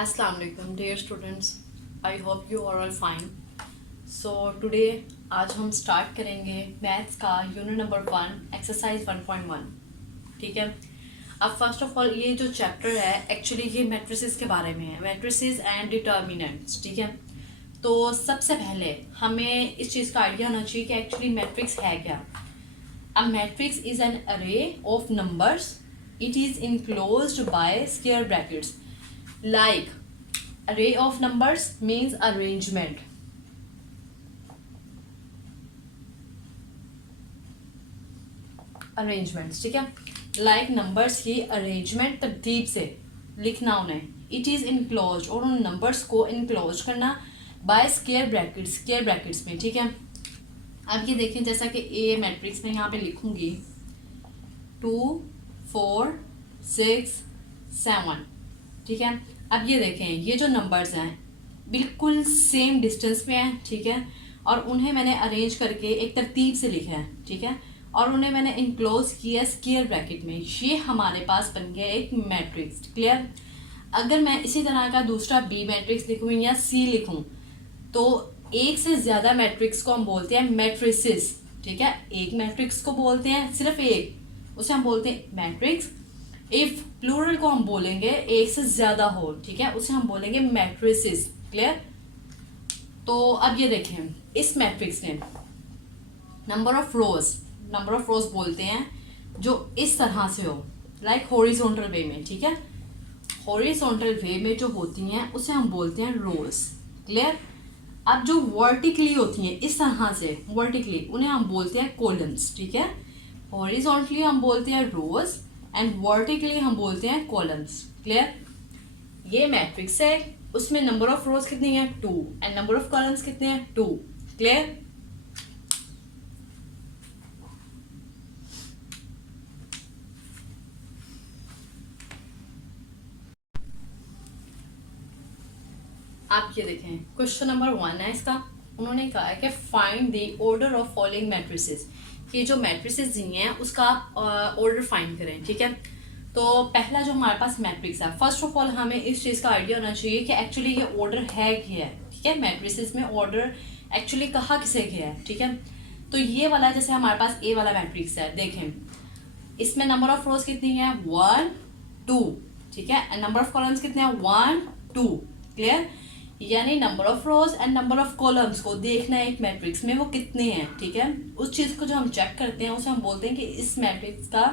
Assalamu alaikum dear students. I hope you are all fine. So today आज हम start करेंगे maths का unit number 1 exercise 1.1. ठीक है. अब फर्स्ट ऑफ ऑल ये जो चैप्टर है एक्चुअली ये मैट्रिसेस के बारे में है, मैट्रिसेस एंड डिटर्मिनेंट्स. ठीक है. तो सबसे पहले हमें इस चीज़ का आइडिया होना चाहिए कि एक्चुअली मैट्रिक्स है क्या. A matrix is an array of numbers. It is enclosed by square brackets. Like array of numbers means arrangement. Arrangements, ठीक है. Like numbers की arrangement तरतीब से लिखना उन्हें. It is enclosed और उन numbers को enclose करना by square brackets में. ठीक है. अब ये देखें जैसा कि ए मैट्रिक्स में यहाँ पे लिखूंगी 2 4 6 7. ठीक है. अब ये देखें ये जो नंबर्स हैं बिल्कुल सेम डिस्टेंस पे हैं. ठीक है. और उन्हें मैंने अरेंज करके एक तरतीब से लिखा है. ठीक है. और उन्हें मैंने इनक्लोज किया स्क्वायर ब्रैकेट में. ये हमारे पास बन गया एक मैट्रिक्स. क्लियर. अगर मैं इसी तरह का दूसरा बी मैट्रिक्स लिखूँ या सी लिखूँ तो एक से ज्यादा मैट्रिक्स को हम बोलते हैं मैट्रिसेस. ठीक है. एक मैट्रिक्स को बोलते हैं सिर्फ एक, उसे हम बोलते हैं मैट्रिक्स. इफ प्लूरल को हम बोलेंगे एक से ज्यादा हो, ठीक है, उसे हम बोलेंगे मैट्रिसेस. क्लियर. तो अब ये देखें इस मैट्रिक्स ने नंबर ऑफ रोज बोलते हैं जो इस तरह से हो, लाइक हॉरिजॉन्टल वे में. ठीक है. हॉरिजॉन्टल वे में जो होती हैं उसे हम बोलते हैं रोज. क्लियर. अब जो वर्टिकली होती हैं इस तरह से वर्टिकली उन्हें हम बोलते हैं कॉलम्स. ठीक है. हॉरिजॉन्टली हम बोलते हैं रोज एंड वर्टिकली हम बोलते हैं कॉलम्स. क्लियर. ये मैट्रिक्स है, उसमें नंबर ऑफ रोज कितनी है 2 एंड नंबर ऑफ कॉलम्स कितने हैं 2. क्लियर. आप ये देखें क्वेश्चन नंबर 1 है इसका. उन्होंने कहा है कि find the order of following matrices. कि जो मैट्रिसेस दी हैं उसका आप ऑर्डर फाइंड करें. ठीक है. तो पहला जो हमारे पास मैट्रिक्स है, फर्स्ट ऑफ ऑल हमें इस चीज़ का आइडिया होना चाहिए कि एक्चुअली ये ऑर्डर है क्या है. ठीक है. मैट्रिसेस में ऑर्डर एक्चुअली कहा किसे गया है. ठीक है. तो ये वाला जैसे हमारे पास ए वाला मैट्रिक्स है, देखें इसमें नंबर ऑफ रोज कितनी है 1 2. ठीक है. एंड नंबर ऑफ कॉलम्स कितने हैं 1 2. क्लियर. यानी number of rows and number of columns को देखना है एक मैट्रिक्स में वो कितने हैं. ठीक है. उस चीज को जो हम चेक करते हैं उसे हम बोलते हैं कि इस मैट्रिक्स का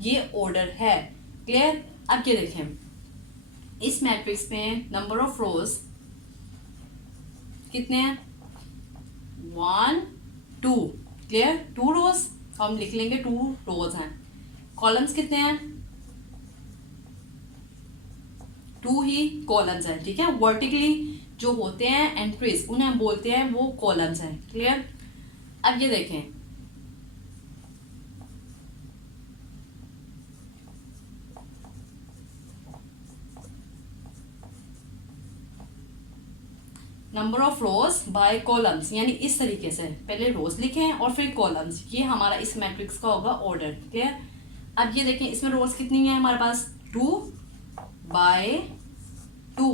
ये ऑर्डर है. क्लियर. अब ये देखें इस मैट्रिक्स में नंबर ऑफ रोज कितने हैं 1 2. क्लियर. 2 रोज हम लिख लेंगे 2 रोज हैं. कॉलम्स कितने हैं 2 ही कॉलम्स हैं. ठीक है. वर्टिकली जो होते हैं एंट्रीज उन्हें हम बोलते हैं वो कॉलम्स हैं. क्लियर. अब ये देखें number of rows by columns, यानी इस तरीके से पहले रोज लिखें और फिर कॉलम्स. ये हमारा इस मैट्रिक्स का होगा ऑर्डर. क्लियर. अब ये देखें इसमें रोज कितनी है हमारे पास 2 बाय 2.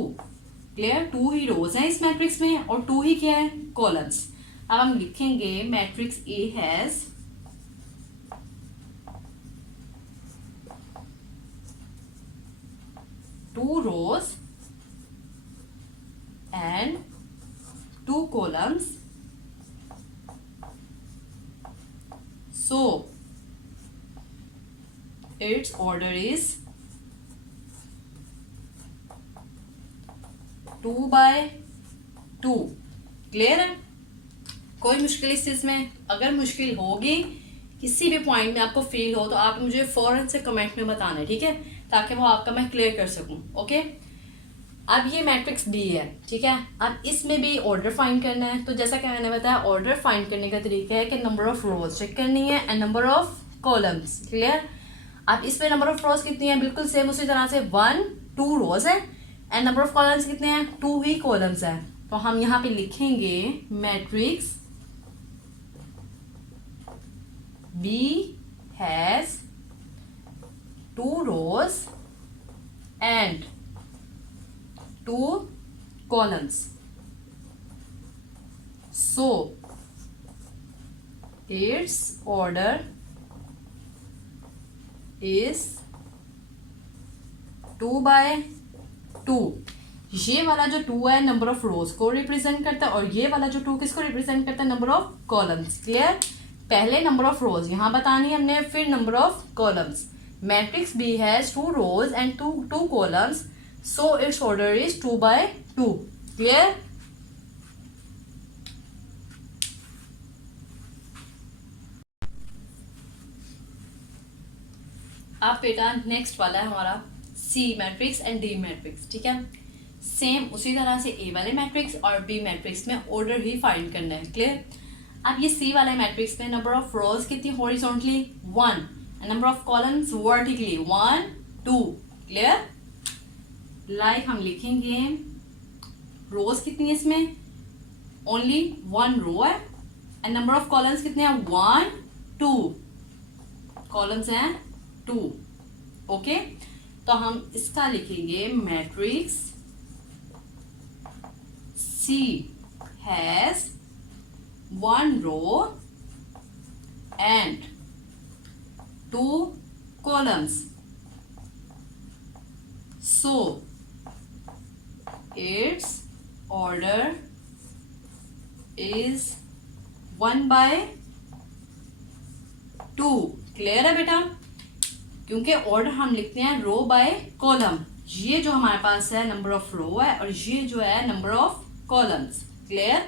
क्लियर. 2 ही रोज हैं इस मैट्रिक्स में और 2 ही क्या है कॉलम्स. अब हम लिखेंगे matrix A has two rows and 2 columns. So its order is 2 by 2. Clear है. कोई मुश्किल इस चीज में अगर मुश्किल होगी किसी भी पॉइंट में आपको फील हो तो आप मुझे फौरन से कमेंट में बताना है. ठीक है. ताकि वो आपका मैं क्लियर कर सकूं. ओके. अब ये मैट्रिक्स बी है. ठीक है. अब इसमें भी ऑर्डर फाइंड करना है. तो जैसा कि मैंने बताया ऑर्डर फाइंड करने का तरीका है कि नंबर ऑफ रोज चेक करनी है and number of columns. Clear. अब इसमें नंबर ऑफ रोज कितनी है बिल्कुल सेम उसी तरह से 1 2 रोज है एंड नंबर ऑफ कॉलम्स कितने हैं 2 ही कॉलम्स है. तो हम यहाँ पे लिखेंगे matrix B has 2 rows and 2 columns. So its order is 2 by 2. ये वाला जो 2 है नंबर ऑफ रोज को रिप्रेजेंट करता है और ये वाला जो 2 किसको रिप्रेजेंट करता है, नंबर ऑफ कॉलम्स. क्लियर. पहले नंबर ऑफ रोज यहाँ बतानी है हमने, फिर number of columns. Matrix B has 2 rows and 2 columns, so its order is 2 by 2. Clear. अब बेटा नेक्स्ट वाला है हमारा C matrix and D matrix. ठीक है, सेम उसी तरह से ए वाले मैट्रिक्स और बी मैट्रिक्स में ऑर्डर ही फाइंड करना है. क्लियर. अब ये सी वाले मैट्रिक्स में नंबर ऑफ रोज कितनी horizontally 1 and number of columns vertically 1 2. Clear. Like हम लिखेंगे रोज कितनी है इसमें, ओनली 1 रो है एंड नंबर ऑफ कॉलम्स कितने हैं 1 2. कॉलम्स हैं 2. ओके, तो हम इसका लिखेंगे matrix C has 1 row and 2 columns. So its order is 1 by 2. Clear है बेटा. क्योंकि ऑर्डर हम लिखते हैं रो बाय कॉलम. ये जो हमारे पास है नंबर ऑफ रो है और ये जो है नंबर ऑफ कॉलम्स. क्लियर.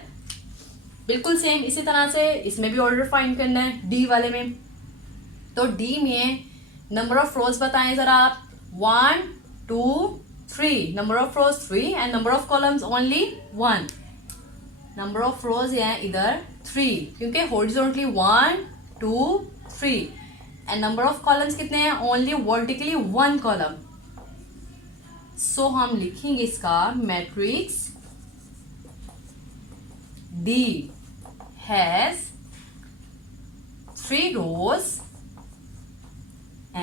बिल्कुल सेम इसी तरह से इसमें भी ऑर्डर फाइंड करना है डी वाले में. तो डी में नंबर ऑफ रोज बताएं जरा आप. 1 2 3. Number of rose 3 and number of columns only 1. Number of रोज है इधर 3 क्योंकि horizontally 1 2 3 and number of columns कितने हैं, ओनली वर्टिकली 1 कॉलम. सो हम लिखेंगे इसका matrix D has 3 rows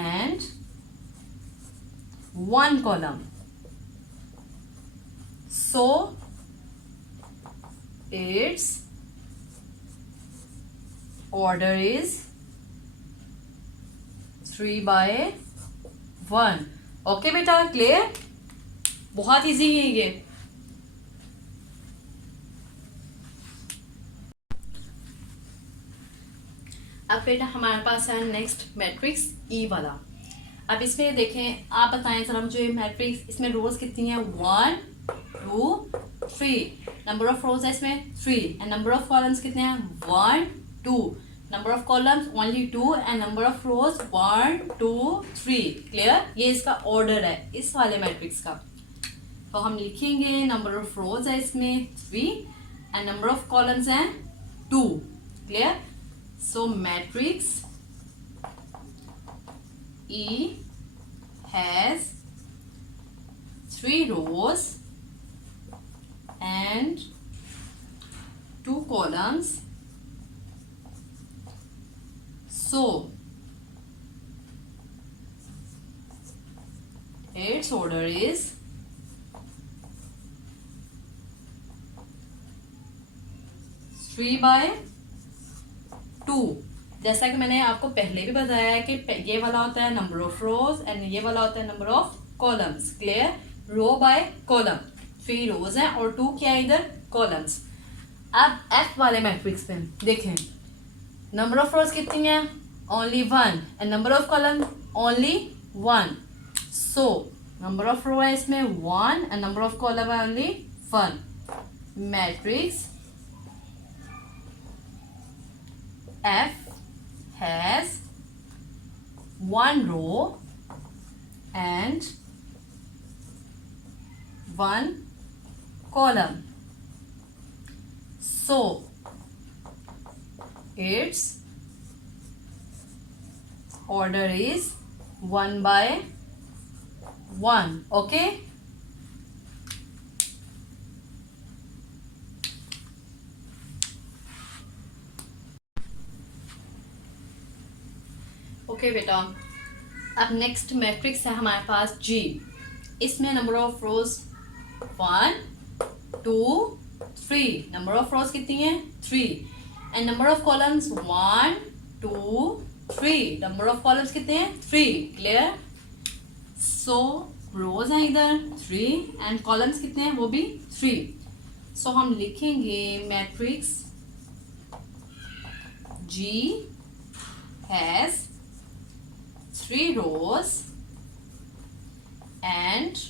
and 1 column. So its order is 3 by 1. Okay बेटा. क्लियर. बहुत इजी है ये. अब बेटा हमारे पास है नेक्स्ट मैट्रिक्स ई वाला. अब इसमें देखें, आप बताएं सर मुझे मैट्रिक्स इसमें रोज कितनी है 1 2 3. नंबर ऑफ रोज है इसमें 3 एंड नंबर ऑफ कॉलम्स कितने हैं 1 2. Number of columns only 2 and number of rose 1 2 3. Clear. ये इसका ऑर्डर है इस वाले मैट्रिक्स का. तो हम लिखेंगे नंबर ऑफ रोज है इसमें 3 एंड नंबर ऑफ कॉलम्स हैं 2. Clear. So matrix E has 3 rows and 2 columns. So its order is 3 by 2. जैसा कि मैंने आपको पहले भी बताया है कि ये वाला होता है नंबर ऑफ रोज एंड ये वाला होता है number of columns. Clear. Row by column 3 rows हैं और 2 क्या है इधर कॉलम्स. अब एफ वाले मैट्रिक्स पे देखें नंबर ऑफ रोज कितनी है only 1 and number of column only 1. So number of row है इसमें 1 एंड नंबर ऑफ कॉलम है only 1. Matrix F has 1 row and 1 column. So its order is 1 by 1. Okay. Okay बेटा. अब next matrix है हमारे पास जी. इसमें number of rose 1 2 3, number of rows कितनी है 3, and number of columns 1 2 3, number of columns कितने हैं 3, क्लियर। सो रोज हैं इधर 3 एंड कॉलम्स कितने हैं वो भी 3। सो हम लिखेंगे matrix G has 3 rows and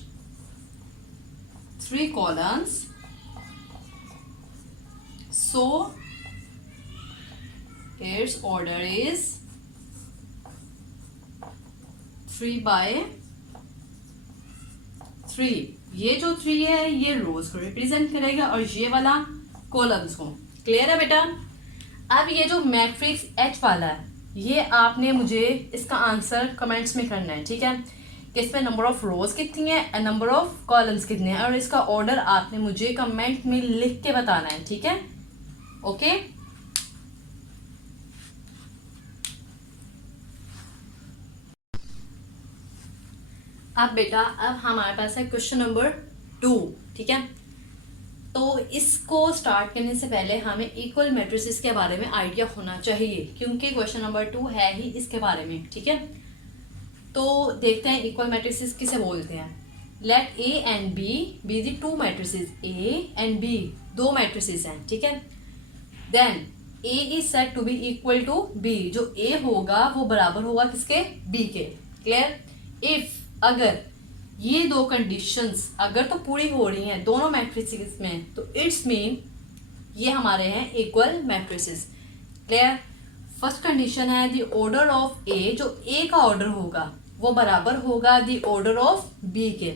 3 columns. So its order is 3 by 3। ये जो 3 है ये रोज को रिप्रेजेंट करेगा और ये वाला कॉलम्स को। क्लियर है बेटा। अब ये जो मैट्रिक्स H वाला है ये आपने मुझे इसका आंसर कमेंट्स में करना है, ठीक है, कि इसमें नंबर ऑफ रोज कितनी है एंड नंबर ऑफ कॉलम्स कितने हैं, और इसका ऑर्डर आपने मुझे कमेंट में लिख के बताना है, ठीक है, ओके। अब बेटा अब हमारे पास है क्वेश्चन नंबर 2, ठीक है। तो इसको स्टार्ट करने से पहले हमें इक्वल मैट्रिसेस के बारे में आइडिया होना चाहिए, क्योंकि क्वेश्चन नंबर 2 है ही इसके बारे में, ठीक है। तो देखते हैं इक्वल मैट्रिसेस किसे बोलते हैं। Let A and B be the 2 matrices, A and B 2 matrices हैं, ठीक है। Then A is said to be equal to B, जो ए होगा वो बराबर होगा किसके, बी के, क्लियर। इफ अगर ये 2 कंडीशंस अगर तो पूरी हो रही हैं दोनों मैट्रिसेस में, तो इट्स मीन ये हमारे हैं equal matrices, clear. First condition है द ऑर्डर ऑफ ए, जो ए का ऑर्डर होगा वो बराबर होगा द ऑर्डर ऑफ बी के।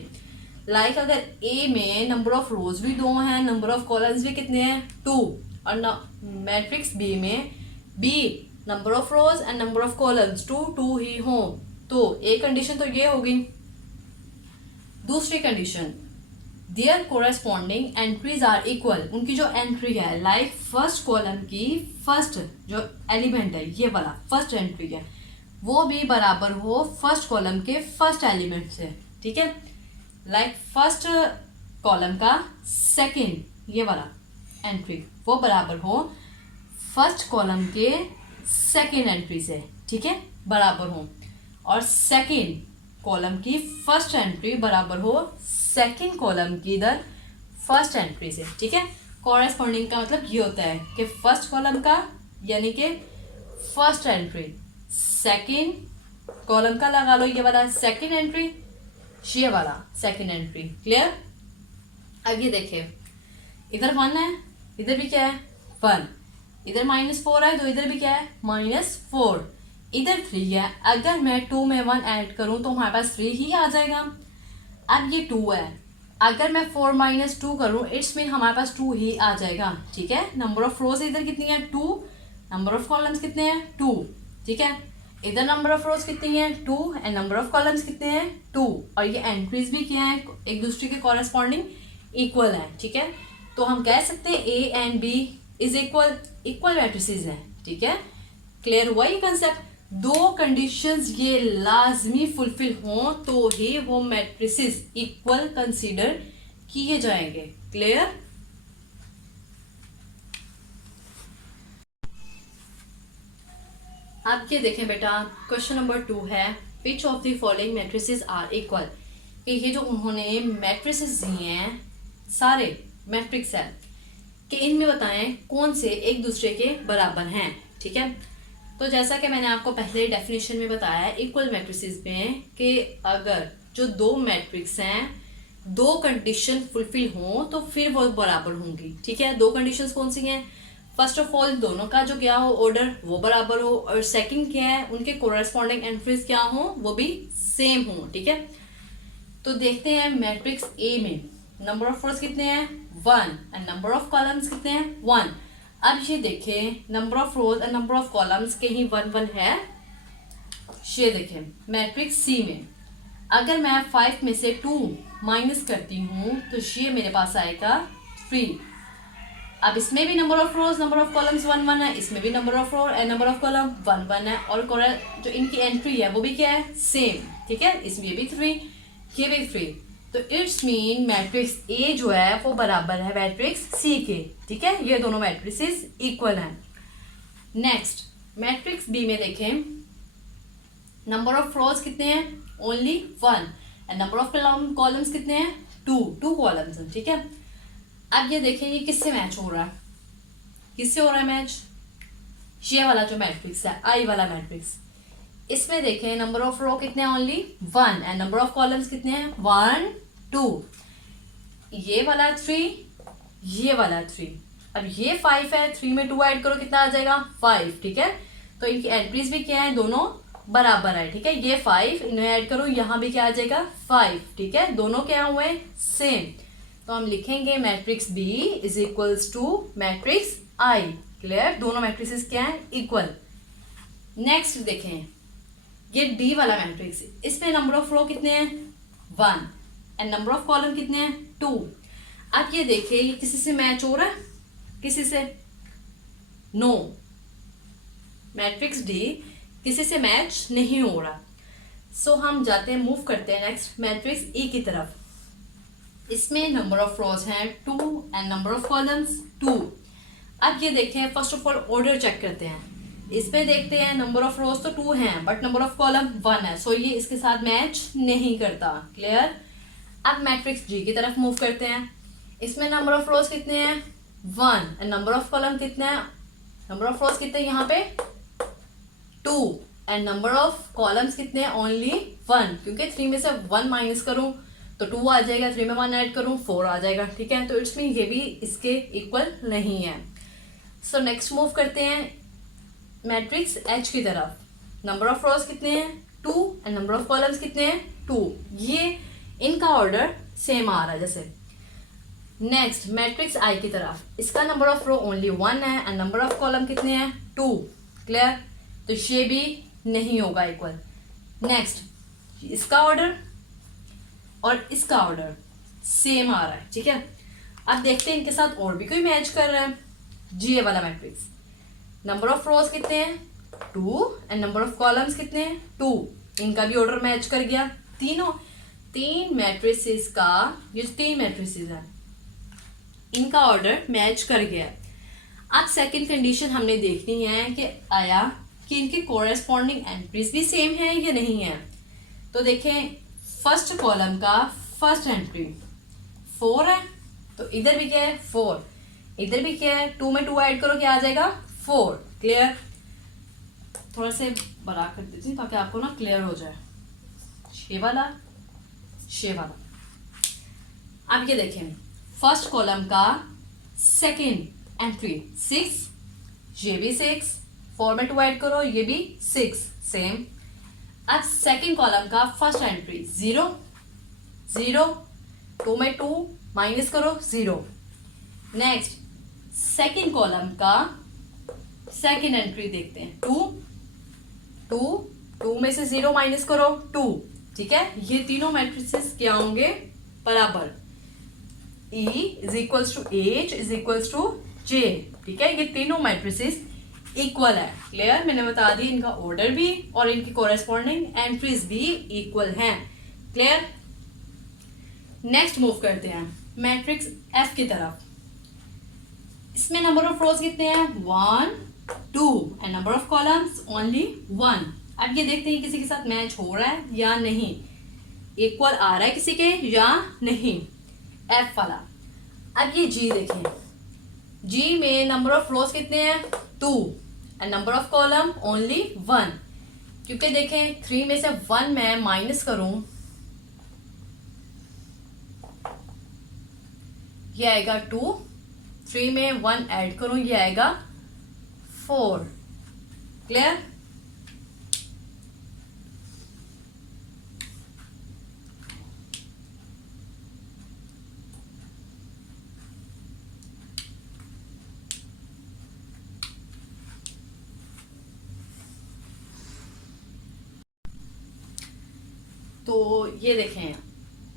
लाइक अगर ए में नंबर ऑफ रोज भी 2 हैं, नंबर ऑफ कॉलम्स भी कितने हैं 2, और मैट्रिक्स बी में B number of rows and number of columns 2 2 ही हो, तो एक कंडीशन तो ये होगी। दूसरी condition there corresponding entries are equal, उनकी जो एंट्री है लाइक फर्स्ट कॉलम की फर्स्ट जो एलिमेंट है ये वाला फर्स्ट एंट्री है वो भी बराबर हो फर्स्ट कॉलम के फर्स्ट एलिमेंट से, ठीक है। लाइक फर्स्ट कॉलम का सेकंड ये वाला एंट्री वो बराबर हो फर्स्ट कॉलम के सेकंड एंट्री से, ठीक है, बराबर हो, और सेकंड कॉलम की फर्स्ट एंट्री बराबर हो सेकंड कॉलम की इधर फर्स्ट एंट्री से, ठीक है। कॉरेस्पॉन्डिंग का मतलब ये होता है कि फर्स्ट कॉलम का यानी कि फर्स्ट एंट्री सेकंड कॉलम का लगा लो ये वाला सेकंड एंट्री, ये वाला सेकंड एंट्री, क्लियर। अब ये देखिए इधर 1 है, इधर भी क्या है 1, इधर -4 है तो इधर भी क्या है -4, इधर 3 है। अगर मैं 2 में 1 ऐड करूं तो हमारे पास 3 ही आ जाएगा। अब ये 2 है, अगर मैं 4 - 2 करूं इट्स मीन हमारे पास 2 ही आ जाएगा, ठीक है। नंबर ऑफ रोज इधर कितनी है 2, नंबर ऑफ कॉलम्स कितने हैं 2, ठीक है। इधर नंबर ऑफ रोज कितनी है 2 एंड नंबर ऑफ कॉलम्स कितने हैं 2, और ये एंट्रीज भी क्या है एक दूसरे के कॉरेस्पॉन्डिंग इक्वल है, ठीक है। तो हम कह सकते हैं A and B is equal, equal matrices है, ठीक है। क्लियर हुआ ये कंसेप्ट। 2 कंडीशंस ये लाजमी फुलफिल हों तो ही वो मैट्रिसेस इक्वल कंसीडर किए जाएंगे, क्लियर। आप ये देखें बेटा क्वेश्चन नंबर 2 है which of the following matrices are equal, कि ये जो उन्होंने मैट्रिसेस दिए हैं सारे मैट्रिक्स है कि इनमें बताएं कौन से एक दूसरे के बराबर हैं, ठीक है। तो जैसा कि मैंने आपको पहले डेफिनेशन में बताया इक्वल मैट्रिसेस में कि अगर जो 2 मैट्रिक्स हैं 2 कंडीशन फुलफिल हों तो फिर वो बराबर होंगी, ठीक है। 2 कंडीशंस कौन सी हैं, फर्स्ट ऑफ ऑल दोनों का जो क्या हो ऑर्डर वो बराबर हो, और सेकंड क्या है उनके कोरेस्पॉन्डिंग एंट्रीज क्या हो वो भी सेम हो, ठीक है। तो देखते हैं मैट्रिक्स ए में नंबर ऑफ रोज कितने हैं 1 एंड नंबर ऑफ कॉलम्स कितने हैं 1। अब ये देखें number of rows and number of columns के ही 1 1 है। ये देखें मैट्रिक्स सी में अगर मैं 5 में से 2 माइनस करती हूँ तो ये मेरे पास आएगा 3। अब इसमें भी number of rose number of columns 1 1 है, इसमें भी number of rows and number of column 1 1 है, और जो इनकी एंट्री है वो भी क्या है सेम, ठीक है। इसमें ये भी 3 ये भी 3, तो इट्स मीन मैट्रिक्स ए जो है वो बराबर है मैट्रिक्स सी के, ठीक है, ये दोनों मैट्रिसेस इक्वल हैं। नेक्स्ट मैट्रिक्स बी में देखें, नंबर ऑफ रोज कितने हैं, only 1, and number of columns कितने हैं, 2 कॉलम्स हैं, ठीक है। अब ये देखें ये किससे मैच हो रहा है, किससे हो रहा है मैच, ये वाला जो मैट्रिक्स है आई वाला मैट्रिक्स, इसमें देखें नंबर ऑफ रो कितने हैं, only 1, and number of columns कितने हैं, 1 2, ये वाला 3, ये वाला 3, अब ये 5 है, 3 में 2 ऐड करो कितना आ जाएगा 5, ठीक है। तो इनकी एंट्रीज भी क्या है, दोनों बराबर है, ठीक है, ये 5 इन्हें ऐड करो यहाँ भी क्या आ जाएगा 5, ठीक है, दोनों क्या हुए सेम। तो हम लिखेंगे matrix B is equals to matrix I, clear, दोनों मैट्रिक्स क्या है इक्वल। नेक्स्ट देखें ये डी वाला मैट्रिक्स, इसमें नंबर ऑफ रो कितने हैं 1, एंड नंबर ऑफ कॉलम कितने हैं 2। अब ये देखिए ये किसी से मैच हो रहा है, किसी से नो, मैट्रिक्स डी किसी से मैच नहीं हो रहा। सो हम जाते हैं, मूव करते हैं नेक्स्ट मैट्रिक्स ई की तरफ। इसमें नंबर ऑफ रोज हैं 2 एंड नंबर ऑफ कॉलम्स 2। अब ये देखें first of all order check करते हैं, इसमें देखते हैं नंबर ऑफ रोज तो 2 हैं बट नंबर ऑफ कॉलम 1 है, सो ये इसके साथ मैच नहीं करता, क्लियर। अब मैट्रिक्स जी की तरफ मूव करते हैं, इसमें नंबर ऑफ रोज कितने हैं 1, एंड नंबर ऑफ कॉलम कितने हैं, नंबर ऑफ रोज कितने हैं यहाँ पे 2, एंड नंबर ऑफ कॉलम्स कितने हैं ओनली 1, क्योंकि 3 में से 1 माइनस करूं तो 2 आ जाएगा, 3 में 1 ऐड करूं 4 आ जाएगा, ठीक है। तो इट्स मीन ये भी इसके इक्वल नहीं है। सो नेक्स्ट मूव करते हैं मैट्रिक्स एच की तरफ, नंबर ऑफ रोज कितने हैं 2, एंड नंबर ऑफ कॉलम्स कितने हैं 2, ये इनका ऑर्डर सेम आ रहा है जैसे। नेक्स्ट मैट्रिक्स आई की तरफ, इसका नंबर ऑफ रो ओनली 1 है एंड नंबर ऑफ कॉलम कितने हैं 2, क्लियर, तो ये भी नहीं होगा इक्वल। नेक्स्ट इसका ऑर्डर और इसका ऑर्डर सेम आ रहा है, ठीक है। अब देखते हैं इनके साथ और भी कोई मैच कर रहा है। जी ए वाला मैट्रिक्स, नंबर ऑफ रोज कितने हैं 2 एंड नंबर ऑफ कॉलम्स कितने हैं 2, इनका भी ऑर्डर मैच कर गया, तीन मैट्रिसेस का, ये 3 मैट्रिसेस हैं इनका ऑर्डर मैच कर गया। अब सेकंड कंडीशन हमने देखनी है कि आया कि इनके कोरेस्पॉन्डिंग एंट्रीज भी सेम है या नहीं है। तो देखें फर्स्ट कॉलम का फर्स्ट एंट्री 4 है, तो इधर भी क्या है 4, इधर भी क्या है 2 में 2 ऐड करो क्या आ जाएगा 4, क्लियर। थोड़ा से बड़ा कर देती हूँ ताकि आपको ना क्लियर हो जाए, ये वाला। अब ये देखें फर्स्ट कॉलम का सेकंड एंट्री 6, ये भी 6, 4 में 2 ऐड करो ये भी 6, सेम। अब सेकंड कॉलम का फर्स्ट एंट्री 0 0, 2 में 2 माइनस करो 0। नेक्स्ट सेकंड कॉलम का सेकंड एंट्री देखते हैं 2 में से 0 माइनस करो 2, ठीक है। ये तीनों मैट्रिसेस क्या होंगे बराबर, E is equals to H is equals to J, ठीक है, ये तीनों मैट्रिसेस इक्वल है, क्लियर। मैंने बता दी इनका ऑर्डर भी और इनकी कोरेस्पॉन्डिंग एंट्रीज भी इक्वल हैं, क्लियर। नेक्स्ट मूव करते हैं मैट्रिक्स F की तरफ, इसमें नंबर ऑफ रोज कितने हैं 1 2 and number of columns only 1। अब ये देखते हैं किसी के साथ मैच हो रहा है या नहीं, इक्वल आ रहा है किसी के या नहीं, एफ वाला। अब ये जी देखें, जी में नंबर ऑफ रोज कितने हैं 2 and number of column only 1, क्योंकि देखें 3 में से 1 मैं माइनस करूं ये आएगा 2, 3 में 1 ऐड करूं ये आएगा 4, क्लियर। तो ये देखें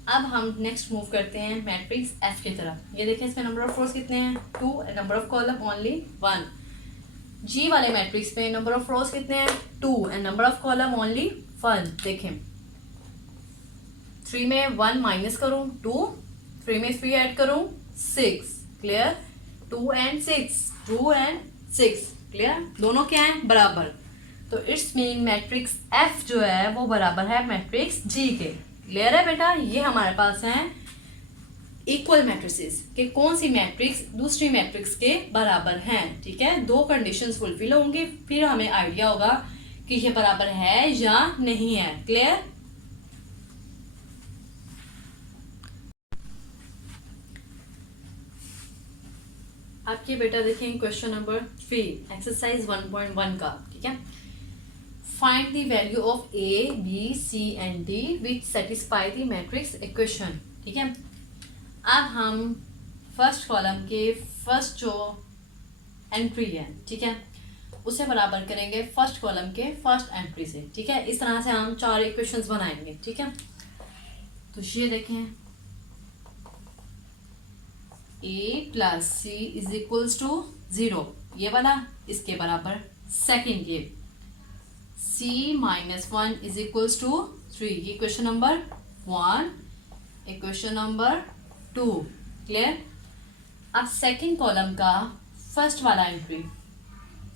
अब हम नेक्स्ट मूव करते हैं मैट्रिक्स एफ की तरफ। ये देखें इसमें नंबर ऑफ रोज कितने हैं 2 and number of column only 1। जी वाले मैट्रिक्स में नंबर ऑफ रोज कितने हैं 2 and number of column only 1। देखें 3 में 1 माइनस करूँ 2, 3 में 3 ऐड करूँ 6, क्लियर। 2 एंड 6, 2 एंड 6, क्लियर, दोनों क्या है बराबर। तो इट्स मीन मैट्रिक्स एफ जो है वो बराबर है मैट्रिक्स जी के। क्लियर है बेटा, ये हमारे पास है इक्वल मैट्रिसेस कि कौन सी मैट्रिक्स दूसरी मैट्रिक्स के बराबर हैं। ठीक है, दो कंडीशंस फुलफिल होंगी, फिर हमें आइडिया होगा कि ये बराबर है या नहीं है। क्लियर। आपके बेटा देखें क्वेश्चन नंबर 3 एक्सरसाइज 1.1 का। ठीक है, find the value of A B C and D which satisfy the matrix equation. ठीक है, अब हम फर्स्ट कॉलम के फर्स्ट जो एंट्री है, ठीक है, उसे बराबर करेंगे फर्स्ट कॉलम के फर्स्ट एंट्री से। ठीक है, इस तरह से हम 4 इक्वेशंस बनाएंगे। ठीक है, तो ये देखें a plus C is equals to 0, ये वाला इसके बराबर। सेकेंड ये c minus 1 is equals to 3, ये question number 1, equation number 2। Clear. अब सेकेंड कॉलम का फर्स्ट वाला एंट्री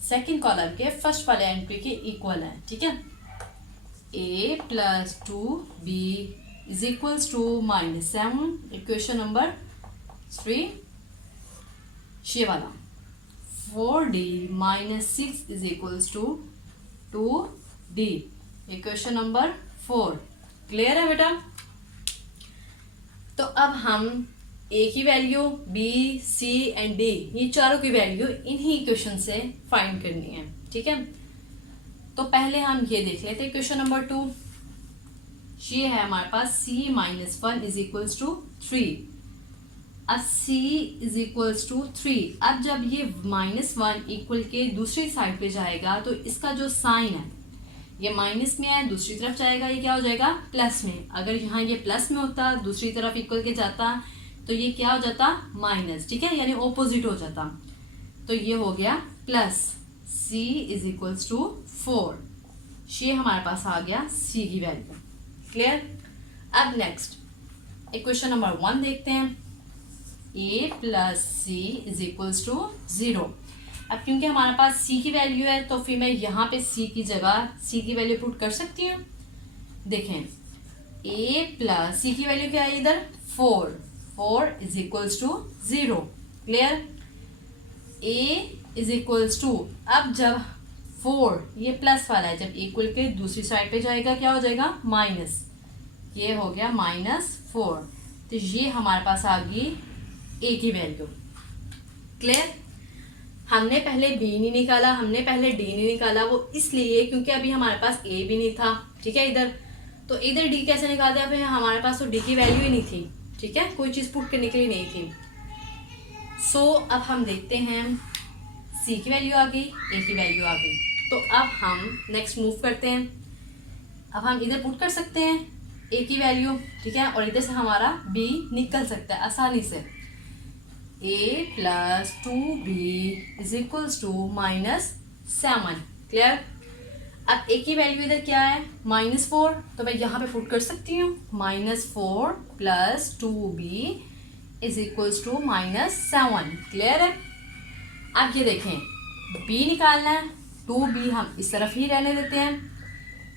सेकेंड कॉलम के फर्स्ट वाले एंट्री के इक्वल है। ठीक है, a plus 2b is equals to -7, equation number 3। ये वाला 4d minus 6 is equals to 2d, equation number 4। Clear है बेटा। तो अब हम a की value, b, c and d, ये चारों की वैल्यू इन्हीं इक्वेशन से फाइंड करनी है। ठीक है, तो पहले हम ये देख लेते हैं इक्वेशन नंबर 2। ये है हमारे पास c minus 1 is equals to 3। अब c इज इक्वल्स टू 3, अब जब ये -1 इक्वल के दूसरी साइड पे जाएगा तो इसका जो साइन है ये माइनस में है, दूसरी तरफ जाएगा, ये क्या हो जाएगा प्लस में। अगर यहाँ ये प्लस में होता, दूसरी तरफ इक्वल के जाता, तो ये क्या हो जाता माइनस। ठीक है, यानी ऑपोजिट हो जाता। तो ये हो गया plus c is equals to 4, ये हमारे पास आ गया c की वैल्यू। क्लियर। अब नेक्स्ट इक्वेशन नंबर 1 देखते हैं। a plus C is equals to 0। अब क्योंकि हमारे पास c की वैल्यू है तो फिर मैं यहाँ पे c की जगह c की वैल्यू पुट कर सकती हूँ। देखें a प्लस c की वैल्यू क्या है इधर 4 is equals to 0। Clear. a is equals to, अब जब 4 ये प्लस वाला है, जब इक्वल के दूसरी साइड पे जाएगा क्या हो जाएगा माइनस, ये हो गया -4। तो ये हमारे पास आ गई a की वैल्यू। क्लियर। हमने पहले b नहीं निकाला, हमने पहले d नहीं निकाला, वो इसलिए क्योंकि अभी हमारे पास a भी नहीं था। ठीक है, इधर तो इधर d कैसे निकालते हैं, अभी हमारे पास तो d की वैल्यू ही नहीं थी। ठीक है, कोई चीज़ पुट करने के लिए नहीं थी। सो अब हम देखते हैं c की वैल्यू आ गई, a की वैल्यू आ गई। तो अब हम नेक्स्ट मूव करते हैं। अब हम इधर पुट कर सकते हैं a की वैल्यू। ठीक है, और इधर से हमारा b निकल सकता है आसानी से। a plus 2b is equals to -7। Clear. अब a की वैल्यू इधर क्या है -4, तो मैं यहाँ पे पुट कर सकती हूँ -4 plus 2b is equals to -7। Clear है। अब ये देखें b निकालना है, 2b हम इस तरफ ही रहने देते हैं।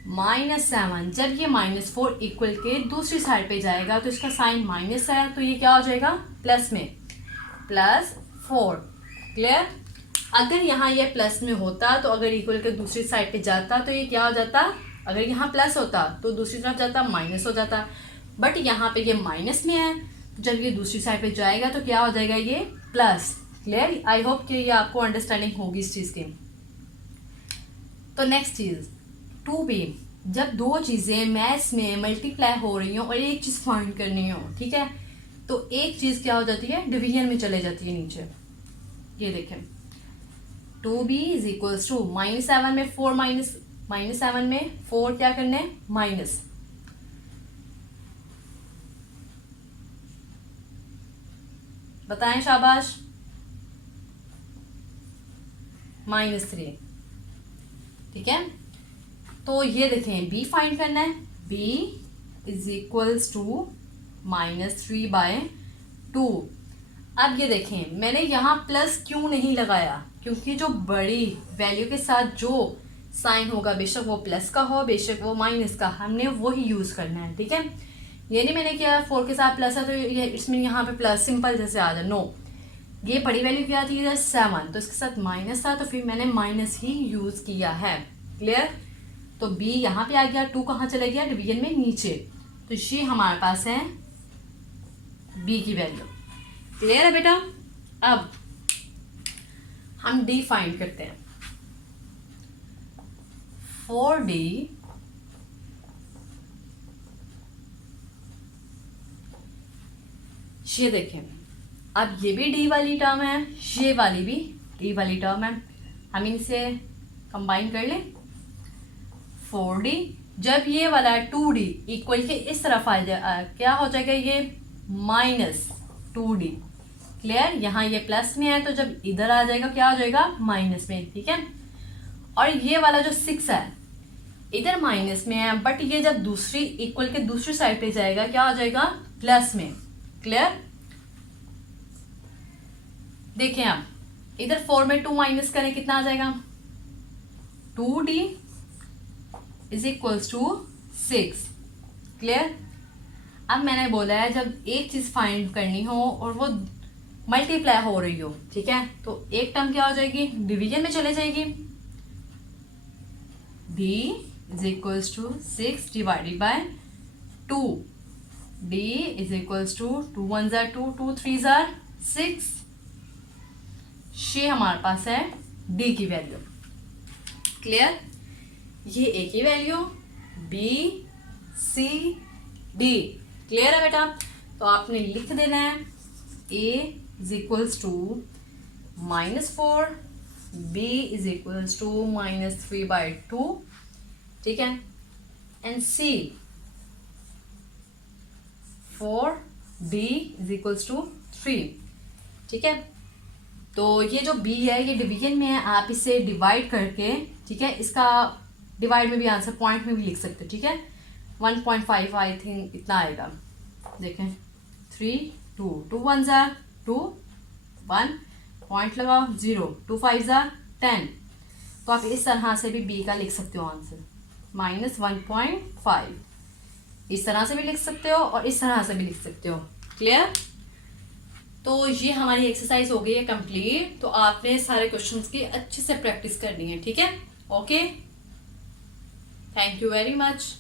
-7 जब ये -4 इक्वल के दूसरी साइड पे जाएगा तो इसका साइन माइनस है, तो ये क्या हो जाएगा प्लस में +4। क्लियर। अगर यहाँ ये प्लस में होता तो अगर इक्वल के दूसरी साइड पे जाता तो ये क्या हो जाता, अगर यहाँ प्लस होता तो दूसरी तरफ जाता माइनस हो जाता, बट यहाँ पे ये माइनस में है, जब ये दूसरी साइड पे जाएगा तो क्या हो जाएगा ये प्लस। क्लियर। आई होप कि ये आपको अंडरस्टैंडिंग होगी इस चीज़ की। तो नेक्स्ट चीज़ 2b, जब दो चीज़ें मैथ्स में मल्टीप्लाई हो रही हो और एक चीज़ फाइंड करनी हो, ठीक है, तो एक चीज़ क्या हो जाती है डिवीजन में चले जाती है नीचे। ये देखें 2b इज इक्वल्स टू -7 में 4 -7 में 4 क्या करने माइनस, बताएं शाबाश, -3। ठीक है, तो ये देखें b फाइंड करना है, b इज इक्वल्स टू -3/2। अब ये देखें मैंने यहाँ प्लस क्यों नहीं लगाया, क्योंकि जो बड़ी वैल्यू के साथ जो साइन होगा बेशक वो प्लस का हो बेशक वो माइनस का, हमने वही यूज़ करना है। ठीक है, ये नहीं मैंने किया 4 के साथ प्लस है तो ये इसमें यहाँ पे प्लस सिंपल जैसे आ जाए, नो। ये बड़ी वैल्यू क्या थी इधर 7, तो इसके साथ माइनस था तो फिर मैंने माइनस ही यूज़ किया है। क्लियर, तो b यहाँ पे आ गया, 2 कहाँ चले गया डिवीजन में नीचे, तो ये हमारे पास है b की वैल्यू। क्लियर है बेटा। अब हम d फाइंड करते हैं। 4d ये देखें, अब ये भी d वाली टर्म है, ये वाली भी d वाली टर्म है, हम इनसे कंबाइन कर लें। 4d जब ये वाला 2d इक्वल के इस तरफ आ जाए क्या हो जाएगा ये -2d। क्लियर, यहाँ ये प्लस में है तो जब इधर आ जाएगा क्या हो जाएगा माइनस में। ठीक है, और ये वाला जो 6 है इधर माइनस में है, बट ये जब दूसरी इक्वल के दूसरी साइड पे जाएगा क्या हो जाएगा प्लस में। क्लियर, देखें आप इधर 4 में 2 माइनस करें कितना आ जाएगा 2d is equals to 6। Clear, अब मैंने बोला है जब एक चीज फाइंड करनी हो और वो मल्टीप्लाई हो रही हो, ठीक है, तो एक टर्म क्या हो जाएगी डिवीजन में चले जाएगी, d is equals to 6 divided by 2, d is equals to 2 1 जार 2 2 3 जार 6। ये हमारे पास है d की वैल्यू। क्लियर, ये a की value b c d। Clear है बेटा, तो आपने लिख देना है a is equals to -4, b is equals to -3/2। ठीक है, and c 4d is equals to 3। ठीक है, तो ये जो b है ये डिवीजन में है, आप इसे डिवाइड करके, ठीक है, इसका डिवाइड में भी आंसर पॉइंट में भी लिख सकते हो। ठीक है, 1.5 आई थिंक इतना आएगा। देखें 3 2 2 1 जार 2 1 पॉइंट लगाओ 0 2 5 जार 10। तो आप इस तरह से भी b का लिख सकते हो आंसर -1.5, इस तरह से भी लिख सकते हो और इस तरह से भी लिख सकते हो। क्लियर, तो ये हमारी एक्सरसाइज हो गई है कंप्लीट। तो आपने सारे क्वेश्चंस की अच्छे से प्रैक्टिस करनी है। ठीक है, okay, thank you very much.